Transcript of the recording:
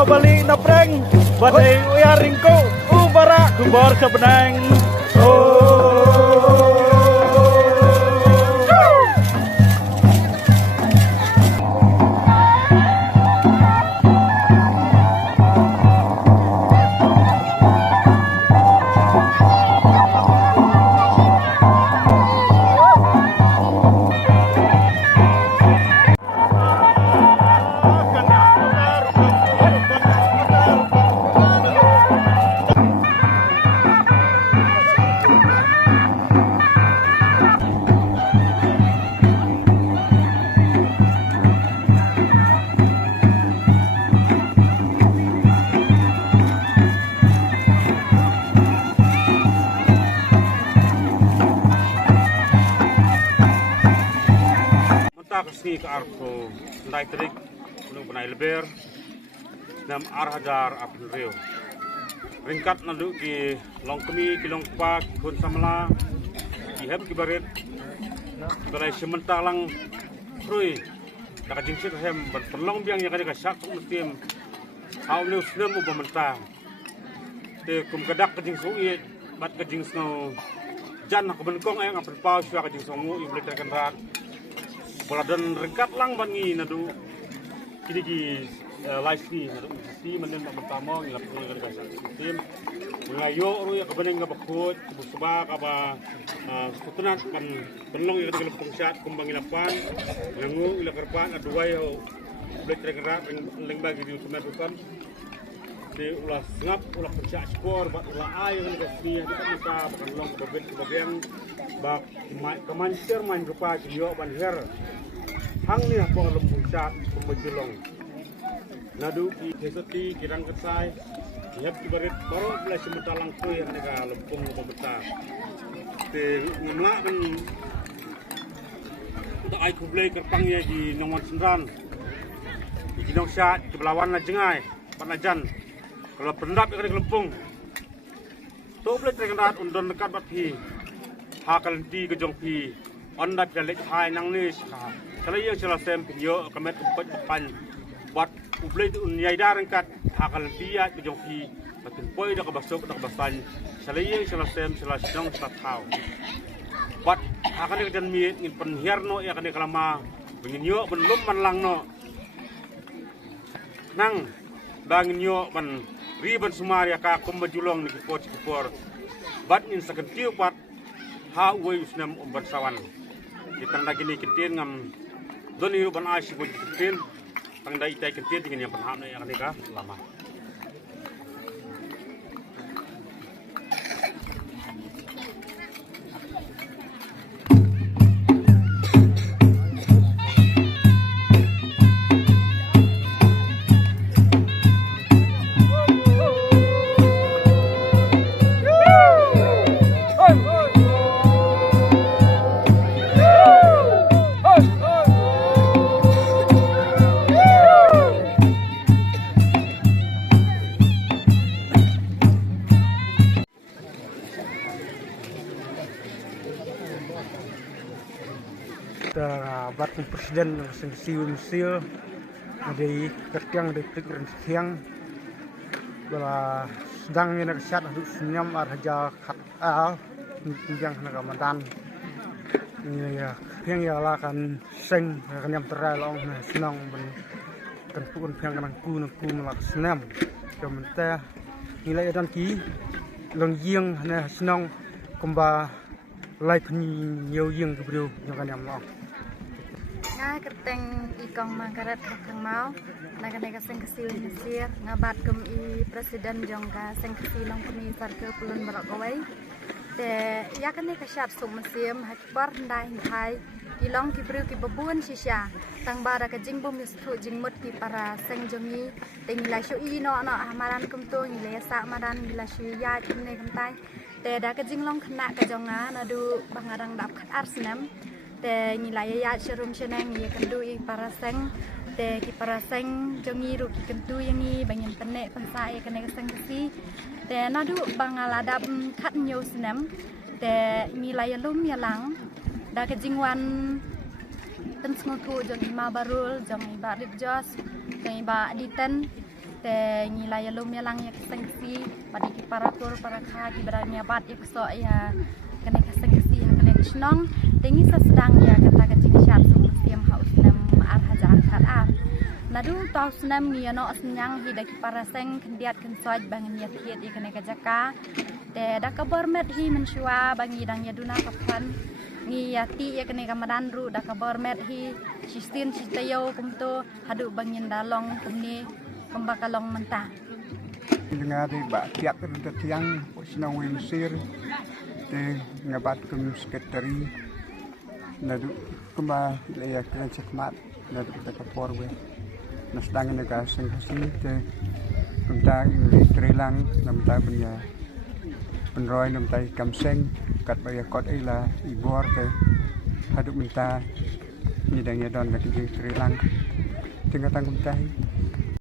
Balik na preng, badai uyaring ko, ubara kubar sa benang. Kasih ke arko ndai trik ulung penai leber nam arhajar apun rio ringkat nandu ki long kemi ki long pak kun samala ki heb ki barit balai sementalang krui ka jingsit hem berperlong biang yang ka syak muslim hau neus nem u pemerintah te kum kadak ka jingsu i bat ka jingsno jan ka benkong ayang apun pau sya ka jingsu mu i boleh terkenrat bola dan ringkat lang bangi nadu kini ki live ni nadu si menen pertama ngilap ngilap dasar sistem ngayo ru ya kebeneng ngabakut busba ka ba sutunan kan benlong ya kedelok pungsat kumbang ilapan ngangu ila kerpan aduai ho blek regerak leng bagi di tumetukan di ulah ngap ulah kerja skor bat ulah air ngan kasih di kita benlong bebet kebagian bak kemancer main rupa jiyo ban her hang ni apa lembung cat pemejulong nadu ki deseti kirang kesai lihat kibarit baru mulai sementalang kuy yang nega lempung pemeta te ngemla kan untuk ai kublai kerpangnya di nongon sendran di nong syat di belawan na jengai panajan kalau pendap ikan lempung tu boleh terkenal undon dekat bat pi hakal di kejong pi onda jalek hai nang ni kalau yang selesai video kemet empat depan buat ublay tu unyai darang kat hakal dia kejong pi makin poi dah kebasok dah kebasan kalau yang selesai dong tak tahu buat hakal ni kejan miet ngin penhiar no ya kan kelama bengin yo belum manlang no nang bangin yo ban riban sumaria ka kumbajulong ni kipor bat ngin sakentiu pat ha uwe usnam umbansawan kitang lagi ni ketin ngam don hiru ban ashi bo ketin tang dai tai ketin dengan yang panham yang ka lama Batin presiden sing siul dari kertiang dari pikiran siang bala sedang ni nak syat aduk senyam arhaja khat yang nak mandan ni ya yang ya la kan seng kan yang terai long senang ben kan pun piang kan ku melak senam kemente nilai dan ki long yieng na senang kumba lai phni nhiều yieng ke bro yang kan yang long kerteng ikong mangkarat kang mau naga sing kesil mesir ngabat kum I presiden jongka sing kesil long kami sarke pulun barak kawai te ya kan ka syat sum mesim hakbar ndai hai ilong ki bru ki babun shisha tang bara ka jingbum mistu jingmut ki para sing jongi ting la shu I no amaran kum to ni le sa maran la shu ya ne kam tai te da ka jinglong khna ka jonga na du bangarang dap khat arsenam te nilai ya serum seneng ya kendu I para seng te ki paraseng jongi ru ki kentu yangi bangin penek pensai kene keseng kesi te nadu bangaladap khat nyu senam te nilai lum yalang da kejingwan ten smoku jong ima barul jong iba dip jos te iba diten te nilai lum yalang ya keseng kesi padi ki parapur parakha ki beranya bat ya keso ya kene keseng kesi ya kene snong tengi sedang ya kata kejing syat siam haus nam ar hajar khat ar nadu tau senam ni no senyang hi daki paraseng kendiat kensoj bangen ya thiet ya kene kajaka te da kabar met hi mensyua bangi dang ya duna kapan ni yati ya kene kamadan ru da kabar met hi sistin sitayo kumto hadu bangin dalong kumni kumbakalong mentah dengar di bak tiap ke tiang sinang winsir de ngabat kum sekretari nadu kuma leya kena cekmat nadu kita kapor we nasdang nega sengkasi te kunta ingli trilang namta punya penroy namta kamseng kat baya kot ila ibor te haduk minta ni dang ya don dak trilang tinggal tanggung tahi